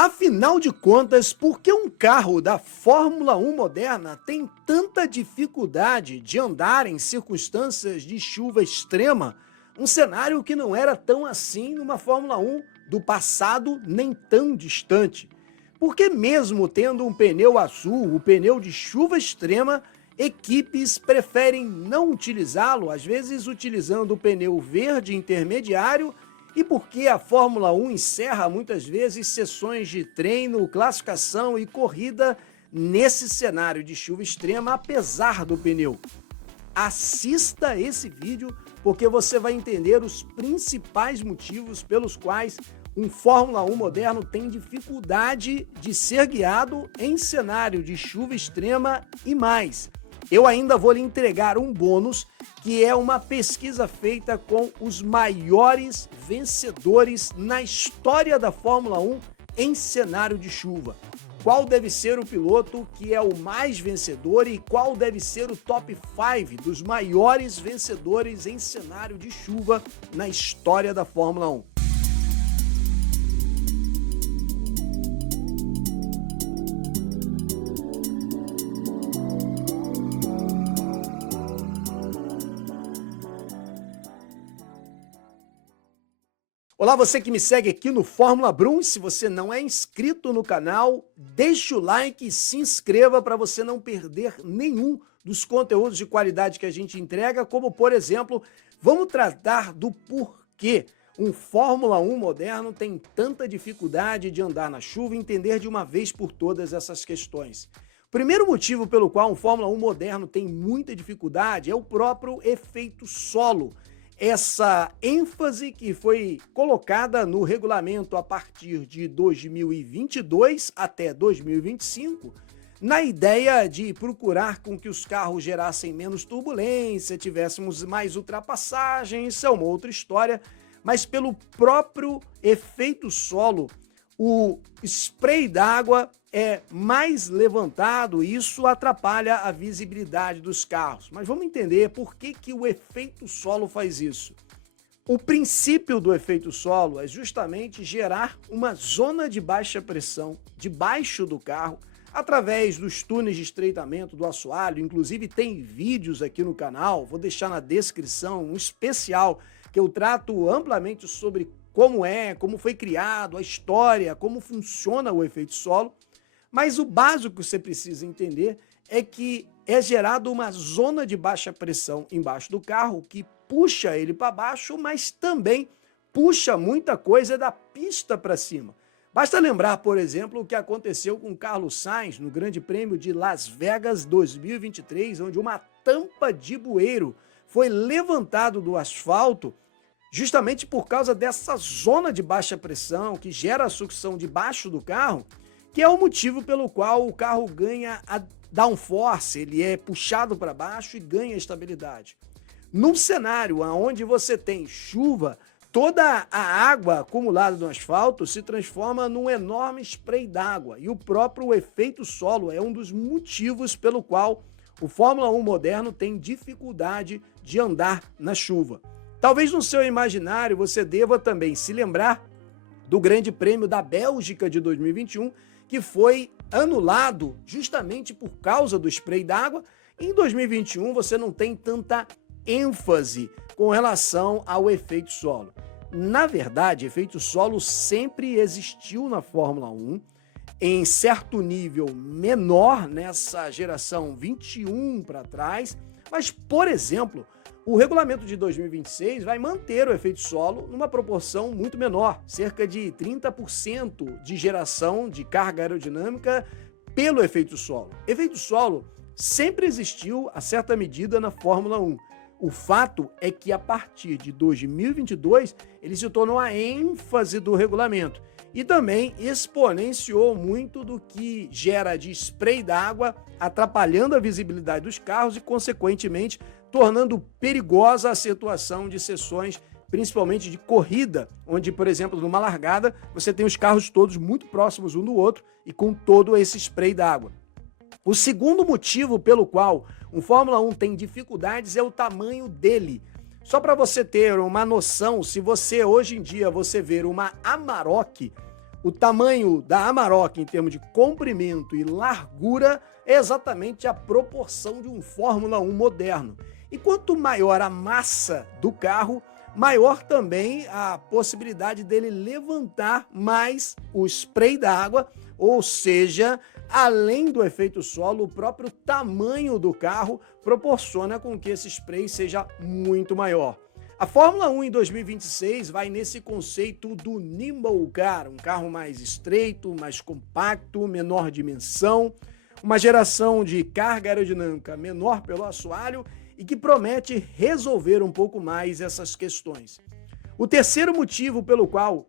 Afinal de contas, por que um carro da Fórmula 1 moderna tem tanta dificuldade de andar em circunstâncias de chuva extrema? Um cenário que não era tão assim numa Fórmula 1 do passado nem tão distante. Porque mesmo tendo um pneu azul, o pneu de chuva extrema, equipes preferem não utilizá-lo, às vezes utilizando o pneu verde intermediário, e porque a Fórmula 1 encerra muitas vezes sessões de treino, classificação e corrida nesse cenário de chuva extrema, apesar do pneu. Assista esse vídeo porque você vai entender os principais motivos pelos quais um Fórmula 1 moderno tem dificuldade de ser guiado em cenário de chuva extrema e mais. Eu ainda vou lhe entregar um bônus, que é uma pesquisa feita com os maiores vencedores na história da Fórmula 1 em cenário de chuva. Qual deve ser o piloto que é o mais vencedor e qual deve ser o top 5 dos maiores vencedores em cenário de chuva na história da Fórmula 1. Olá, você que me segue aqui no Fórmula Brum. Se você não é inscrito no canal, deixa o like e se inscreva para você não perder nenhum dos conteúdos de qualidade que a gente entrega, como, por exemplo, vamos tratar do porquê um Fórmula 1 moderno tem tanta dificuldade de andar na chuva e entender de uma vez por todas essas questões. O primeiro motivo pelo qual um Fórmula 1 moderno tem muita dificuldade é o próprio efeito solo. Essa ênfase que foi colocada no regulamento a partir de 2022 até 2025, na ideia de procurar com que os carros gerassem menos turbulência, tivéssemos mais ultrapassagens, isso é uma outra história, mas pelo próprio efeito solo, o spray d'água é mais levantado e isso atrapalha a visibilidade dos carros. Mas vamos entender por que o efeito solo faz isso. O princípio do efeito solo é justamente gerar uma zona de baixa pressão debaixo do carro, através dos túneis de estreitamento do assoalho. Inclusive tem vídeos aqui no canal, vou deixar na descrição um especial que eu trato amplamente sobre como foi criado, a história, como funciona o efeito solo. Mas o básico que você precisa entender é que é gerada uma zona de baixa pressão embaixo do carro que puxa ele para baixo, mas também puxa muita coisa da pista para cima. Basta lembrar, por exemplo, o que aconteceu com Carlos Sainz no Grande Prêmio de Las Vegas 2023, onde uma tampa de bueiro foi levantado do asfalto justamente por causa dessa zona de baixa pressão que gera a sucção debaixo do carro, que é o motivo pelo qual o carro ganha a downforce, ele é puxado para baixo e ganha estabilidade. Num cenário onde você tem chuva, toda a água acumulada no asfalto se transforma num enorme spray d'água e o próprio efeito solo é um dos motivos pelo qual o Fórmula 1 moderno tem dificuldade de andar na chuva. Talvez no seu imaginário você deva também se lembrar do Grande Prêmio da Bélgica de 2021, que foi anulado justamente por causa do spray d'água. Em 2021 você não tem tanta ênfase com relação ao efeito solo. Na verdade, efeito solo sempre existiu na Fórmula 1, em certo nível menor nessa geração 21 para trás, mas, por exemplo, o regulamento de 2026 vai manter o efeito solo numa proporção muito menor, cerca de 30% de geração de carga aerodinâmica pelo efeito solo. Efeito solo sempre existiu a certa medida na Fórmula 1. O fato é que a partir de 2022 ele se tornou a ênfase do regulamento e também exponenciou muito do que gera de spray d'água, atrapalhando a visibilidade dos carros e, consequentemente, tornando perigosa a situação de sessões, principalmente de corrida, onde, por exemplo, numa largada, você tem os carros todos muito próximos um do outro e com todo esse spray d'água. O segundo motivo pelo qual um Fórmula 1 tem dificuldades é o tamanho dele. Só para você ter uma noção, se você hoje em dia você ver uma Amarok, O tamanho da Amarok em termos de comprimento e largura é exatamente a proporção de um Fórmula 1 moderno. E quanto maior a massa do carro, maior também a possibilidade dele levantar mais o spray d'água, ou seja, além do efeito solo, o próprio tamanho do carro proporciona com que esse spray seja muito maior. A Fórmula 1 em 2026 vai nesse conceito do Nimble Car, um carro mais estreito, mais compacto, menor dimensão, uma geração de carga aerodinâmica menor pelo assoalho e que promete resolver um pouco mais essas questões. O terceiro motivo pelo qual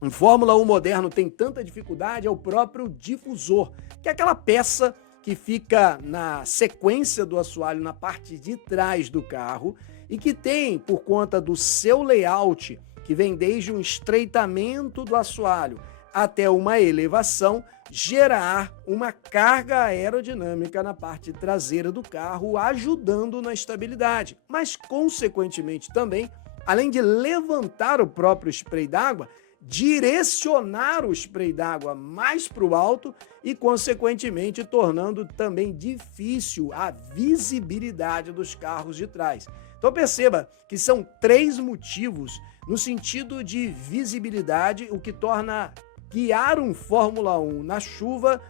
um Fórmula 1 moderno tem tanta dificuldade é o próprio difusor, que é aquela peça que fica na sequência do assoalho na parte de trás do carro e que tem, por conta do seu layout, que vem desde um estreitamento do assoalho até uma elevação, gerar uma carga aerodinâmica na parte traseira do carro, ajudando na estabilidade, mas, consequentemente, também, além de levantar o próprio spray d'água, direcionar o spray d'água mais para o alto e, consequentemente, tornando também difícil a visibilidade dos carros de trás. Então perceba que são 3 motivos no sentido de visibilidade, o que torna guiar um Fórmula 1 na chuva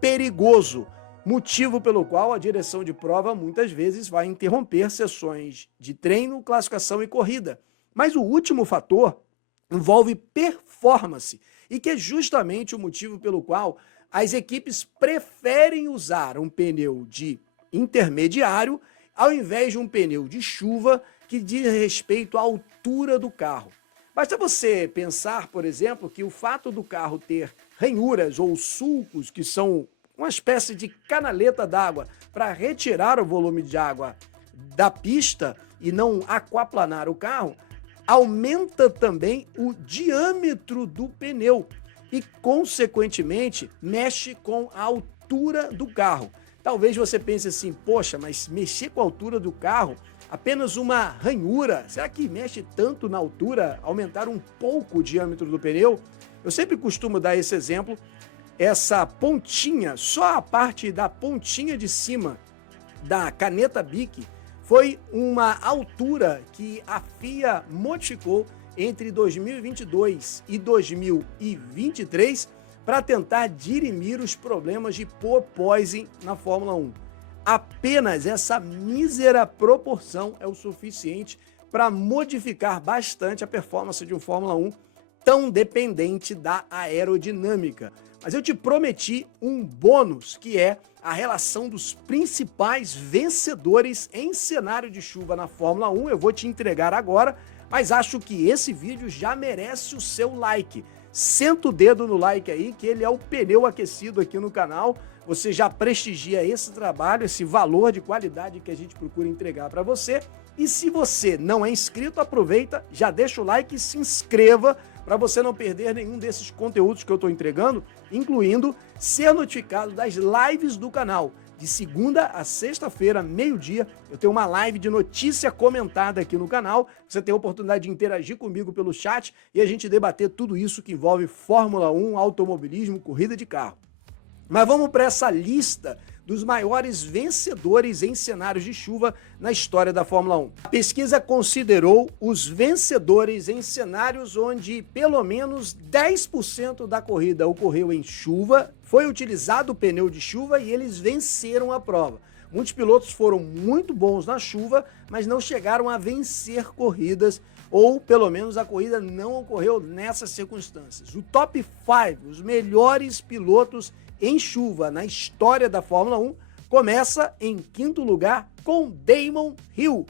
perigoso, motivo pelo qual a direção de prova muitas vezes vai interromper sessões de treino, classificação e corrida. Mas o último fator envolve performance, e que é justamente o motivo pelo qual as equipes preferem usar um pneu de intermediário ao invés de um pneu de chuva que diz respeito à altura do carro. Basta você pensar, por exemplo, que o fato do carro ter ranhuras ou sulcos, que são uma espécie de canaleta d'água para retirar o volume de água da pista e não aquaplanar o carro, aumenta também o diâmetro do pneu e, consequentemente, mexe com a altura do carro. Talvez você pense assim, poxa, mas mexer com a altura do carro, apenas uma ranhura, será que mexe tanto na altura, aumentar um pouco o diâmetro do pneu? Eu sempre costumo dar esse exemplo, essa pontinha, só a parte da pontinha de cima da caneta Bic, foi uma altura que a FIA modificou entre 2022 e 2023 para tentar dirimir os problemas de porpoising na Fórmula 1. Apenas essa mísera proporção é o suficiente para modificar bastante a performance de um Fórmula 1 tão dependente da aerodinâmica. Mas eu te prometi um bônus, que é a relação dos principais vencedores em cenário de chuva na Fórmula 1. Eu vou te entregar agora, mas acho que esse vídeo já merece o seu like. Senta o dedo no like aí, que ele é o pneu aquecido aqui no canal. Você já prestigia esse trabalho, esse valor de qualidade que a gente procura entregar para você. E se você não é inscrito, aproveita, já deixa o like e se inscreva para você não perder nenhum desses conteúdos que eu estou entregando, incluindo ser notificado das lives do canal. De segunda a sexta-feira, meio-dia, eu tenho uma live de notícia comentada aqui no canal. Você tem a oportunidade de interagir comigo pelo chat e a gente debater tudo isso que envolve Fórmula 1, automobilismo, corrida de carro. Mas vamos para essa lista dos maiores vencedores em cenários de chuva na história da Fórmula 1. A pesquisa considerou os vencedores em cenários onde pelo menos 10% da corrida ocorreu em chuva, foi utilizado o pneu de chuva e eles venceram a prova. Muitos pilotos foram muito bons na chuva, mas não chegaram a vencer corridas, ou pelo menos a corrida não ocorreu nessas circunstâncias. O top 5, os melhores pilotos em chuva na história da Fórmula 1, começa em quinto lugar com Damon Hill.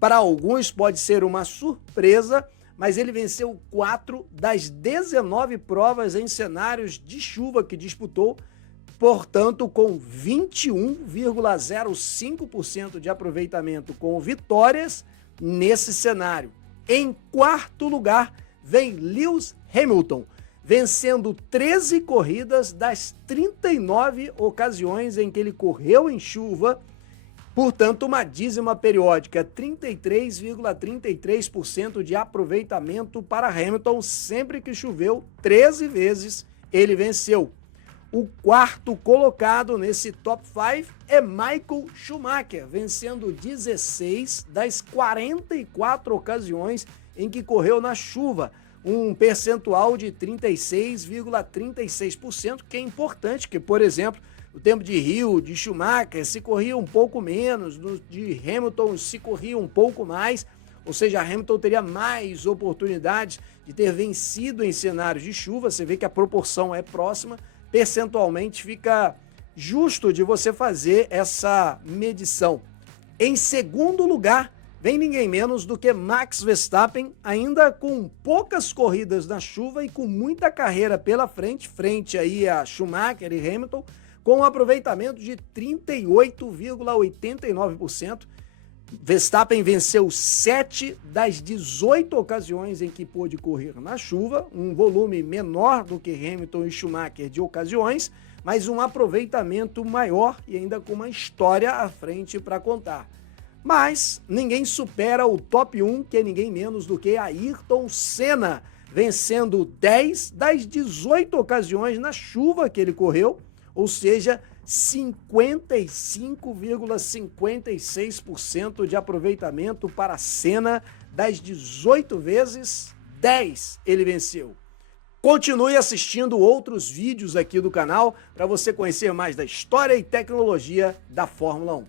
Para alguns pode ser uma surpresa, mas ele venceu 4 das 19 provas em cenários de chuva que disputou, portanto com 21,05% de aproveitamento com vitórias nesse cenário. Em quarto lugar vem Lewis Hamilton, vencendo 13 corridas das 39 ocasiões em que ele correu em chuva, portanto uma dízima periódica, 33,33% de aproveitamento para Hamilton sempre que choveu, 13 vezes ele venceu. O quarto colocado nesse top 5 é Michael Schumacher, vencendo 16 das 44 ocasiões em que correu na chuva, um percentual de 36,36%, que é importante, que, por exemplo, no tempo de Rio, de Schumacher, se corria um pouco menos, no de Hamilton se corria um pouco mais, ou seja, Hamilton teria mais oportunidades de ter vencido em cenários de chuva. Você vê que a proporção é próxima, percentualmente fica justo de você fazer essa medição. Em segundo lugar, vem ninguém menos do que Max Verstappen, ainda com poucas corridas na chuva e com muita carreira pela frente aí a Schumacher e Hamilton, com um aproveitamento de 38,89%. Verstappen venceu 7 das 18 ocasiões em que pôde correr na chuva, um volume menor do que Hamilton e Schumacher de ocasiões, mas um aproveitamento maior e ainda com uma história à frente para contar. Mas ninguém supera o top 1, que é ninguém menos do que Ayrton Senna, vencendo 10 das 18 ocasiões na chuva que ele correu, ou seja, 55,56% de aproveitamento para Senna. Das 18 vezes, 10 ele venceu. Continue assistindo outros vídeos aqui do canal para você conhecer mais da história e tecnologia da Fórmula 1.